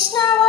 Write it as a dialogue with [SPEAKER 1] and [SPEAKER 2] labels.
[SPEAKER 1] Krishna